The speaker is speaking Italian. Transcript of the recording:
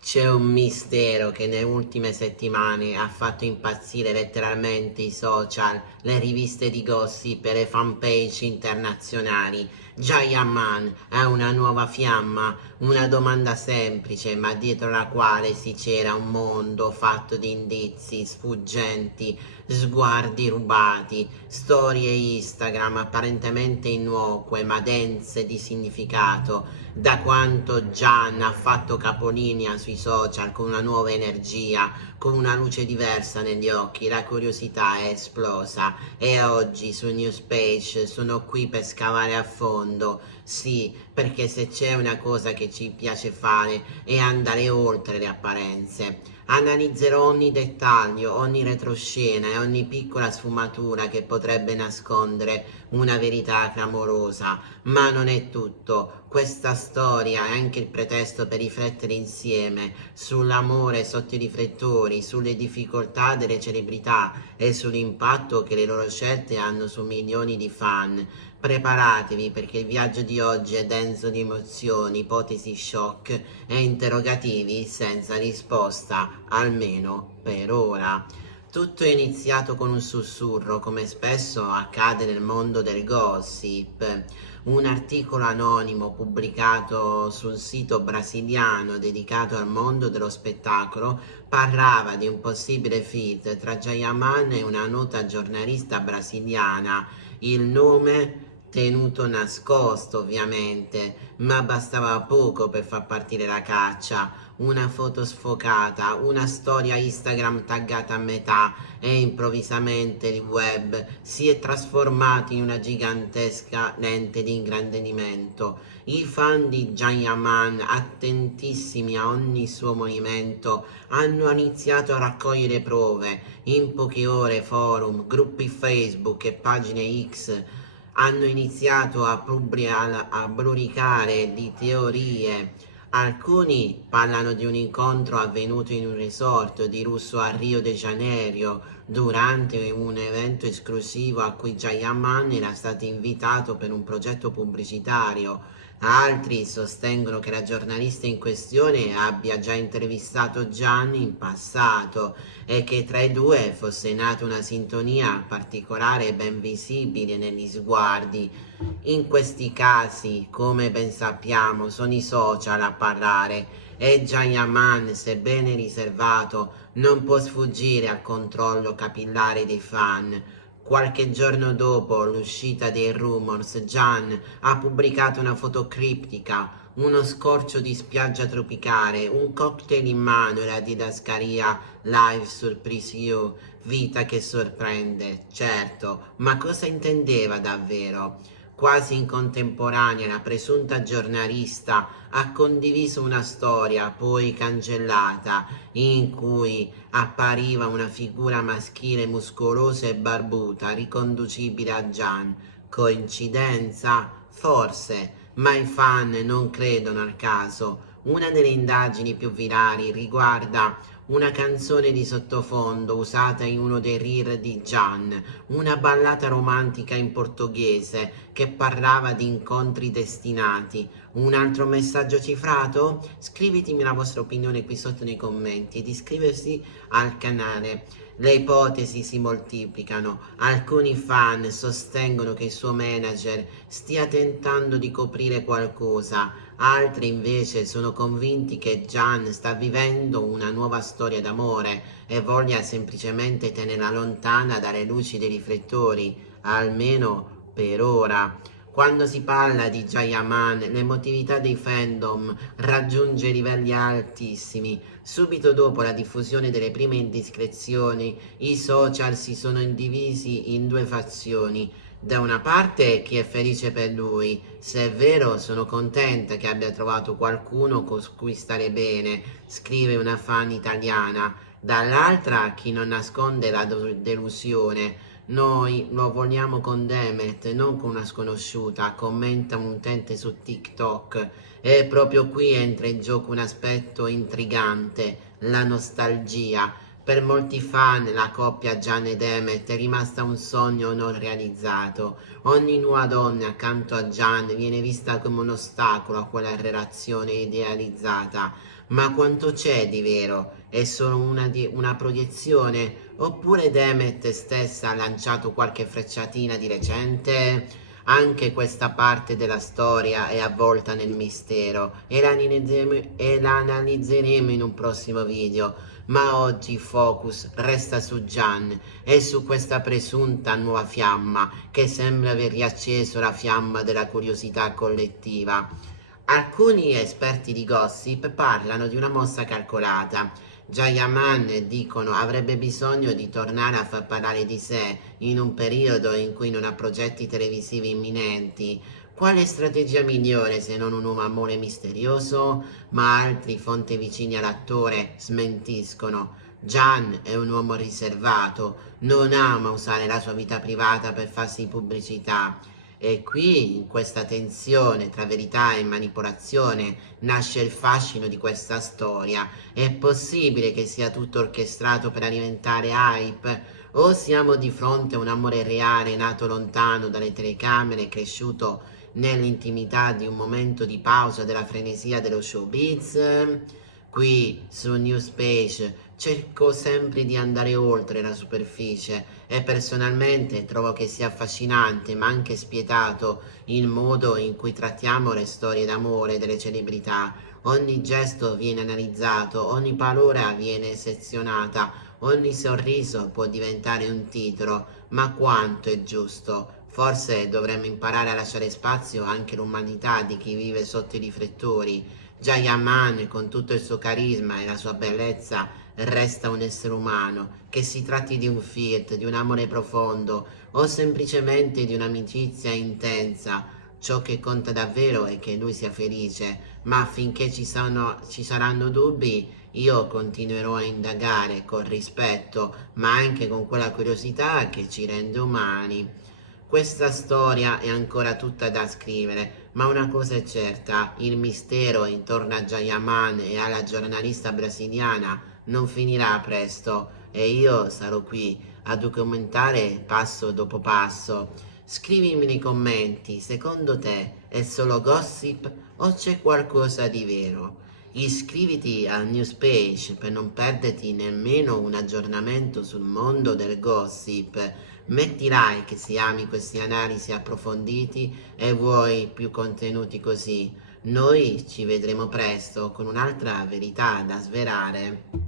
C'è un mistero che nelle ultime settimane ha fatto impazzire letteralmente i social, le riviste di gossip e le fanpage internazionali. Giant Man è una nuova fiamma, una domanda semplice ma dietro la quale si cela un mondo fatto di indizi sfuggenti, sguardi rubati, storie Instagram apparentemente innocue ma dense di significato. Da quanto Gian ha fatto capolinea sui social con una nuova energia, con una luce diversa negli occhi, la curiosità è esplosa e oggi su Newspage sono qui per scavare a fondo. Sì, perché se c'è una cosa che ci piace fare è andare oltre le apparenze. Analizzerò ogni dettaglio, ogni retroscena e ogni piccola sfumatura che potrebbe nascondere una verità clamorosa. Ma non è tutto. Questa storia è anche il pretesto per riflettere insieme sull'amore sotto i riflettori, sulle difficoltà delle celebrità e sull'impatto che le loro scelte hanno su milioni di fan. Preparatevi perché il viaggio di oggi è denso di emozioni, ipotesi shock e interrogativi senza risposta, almeno per ora. Tutto è iniziato con un sussurro, come spesso accade nel mondo del gossip. Un articolo anonimo pubblicato sul sito brasiliano dedicato al mondo dello spettacolo parlava di un possibile feat tra Jayaman e una nota giornalista brasiliana. Il nome tenuto nascosto ovviamente, ma bastava poco per far partire la caccia. Una foto sfocata, una storia Instagram taggata a metà e improvvisamente il web si è trasformato in una gigantesca lente di ingrandimento. I fan di Jayaman, attentissimi a ogni suo movimento, hanno iniziato a raccogliere prove. In poche ore forum, gruppi Facebook e pagine X hanno iniziato a brulicare di teorie. Alcuni parlano di un incontro avvenuto in un resort di lusso a Rio de Janeiro durante un evento esclusivo a cui Jayaman era stato invitato per un progetto pubblicitario. Altri sostengono che la giornalista in questione abbia già intervistato Gianni in passato e che tra i due fosse nata una sintonia particolare e ben visibile negli sguardi. In questi casi, come ben sappiamo, sono i social a parlare e Jayaman, sebbene riservato, non può sfuggire al controllo capillare dei fan. Qualche giorno dopo l'uscita dei rumors, Gian ha pubblicato una foto criptica, uno scorcio di spiaggia tropicale, un cocktail in mano e la didascalia Live Surprise You, vita che sorprende, certo, ma cosa intendeva davvero? Quasi in contemporanea la presunta giornalista ha condiviso una storia poi cancellata in cui appariva una figura maschile muscolosa e barbuta riconducibile a Gian. Coincidenza? Forse, ma i fan non credono al caso. Una delle indagini più virali riguarda una canzone di sottofondo usata in uno dei reel di Gian, una ballata romantica in portoghese che parlava di incontri destinati. Un altro messaggio cifrato? Scrivetemi la vostra opinione qui sotto nei commenti ed iscriversi al canale. Le ipotesi si moltiplicano. Alcuni fan sostengono che il suo manager stia tentando di coprire qualcosa, altri invece sono convinti che Gian sta vivendo una nuova storia d'amore e voglia semplicemente tenerla lontana dalle luci dei riflettori, almeno per ora. Quando si parla di Jayaman, l'emotività dei fandom raggiunge livelli altissimi. Subito dopo la diffusione delle prime indiscrezioni, i social si sono divisi in due fazioni. Da una parte chi è felice per lui, se è vero sono contenta che abbia trovato qualcuno con cui stare bene, scrive una fan italiana. Dall'altra chi non nasconde la delusione. Noi lo vogliamo con Demet, non con una sconosciuta, commenta un utente su TikTok. E proprio qui entra in gioco un aspetto intrigante, la nostalgia. Per molti fan la coppia Gian e Demet è rimasta un sogno non realizzato. Ogni nuova donna accanto a Gian viene vista come un ostacolo a quella relazione idealizzata. Ma quanto c'è di vero? È solo una proiezione? Oppure Demet stessa ha lanciato qualche frecciatina di recente? Anche questa parte della storia è avvolta nel mistero e la analizzeremo in un prossimo video. Ma oggi il focus resta su Gian e su questa presunta nuova fiamma che sembra aver riacceso la fiamma della curiosità collettiva. Alcuni esperti di gossip parlano di una mossa calcolata. Jayaman, dicono, avrebbe bisogno di tornare a far parlare di sé in un periodo in cui non ha progetti televisivi imminenti. Quale strategia migliore se non un nuovo amore misterioso? Ma altri, fonti vicini all'attore, smentiscono. Gian è un uomo riservato, non ama usare la sua vita privata per farsi pubblicità. E qui, in questa tensione tra verità e manipolazione, nasce il fascino di questa storia. È possibile che sia tutto orchestrato per alimentare hype? O siamo di fronte a un amore reale nato lontano dalle telecamere e cresciuto nell'intimità di un momento di pausa della frenesia dello showbiz? Qui su Newspage cerco sempre di andare oltre la superficie e personalmente trovo che sia affascinante ma anche spietato il modo in cui trattiamo le storie d'amore delle celebrità. Ogni gesto viene analizzato, ogni parola viene sezionata, ogni sorriso può diventare un titolo, ma quanto è giusto? Forse dovremmo imparare a lasciare spazio anche all'umanità di chi vive sotto i riflettori. Jayaman, con tutto il suo carisma e la sua bellezza, resta un essere umano, che si tratti di un fiat, di un amore profondo o semplicemente di un'amicizia intensa. Ciò che conta davvero è che lui sia felice, ma finché ci saranno dubbi, io continuerò a indagare con rispetto, ma anche con quella curiosità che ci rende umani. Questa storia è ancora tutta da scrivere, ma una cosa è certa, il mistero intorno a Jayaman e alla giornalista brasiliana non finirà presto e io sarò qui a documentare passo dopo passo. Scrivimi nei commenti, secondo te è solo gossip o c'è qualcosa di vero? Iscriviti al Newspage per non perderti nemmeno un aggiornamento sul mondo del gossip. Metti like se ami queste analisi approfonditi e vuoi più contenuti così. Noi ci vedremo presto con un'altra verità da svelare.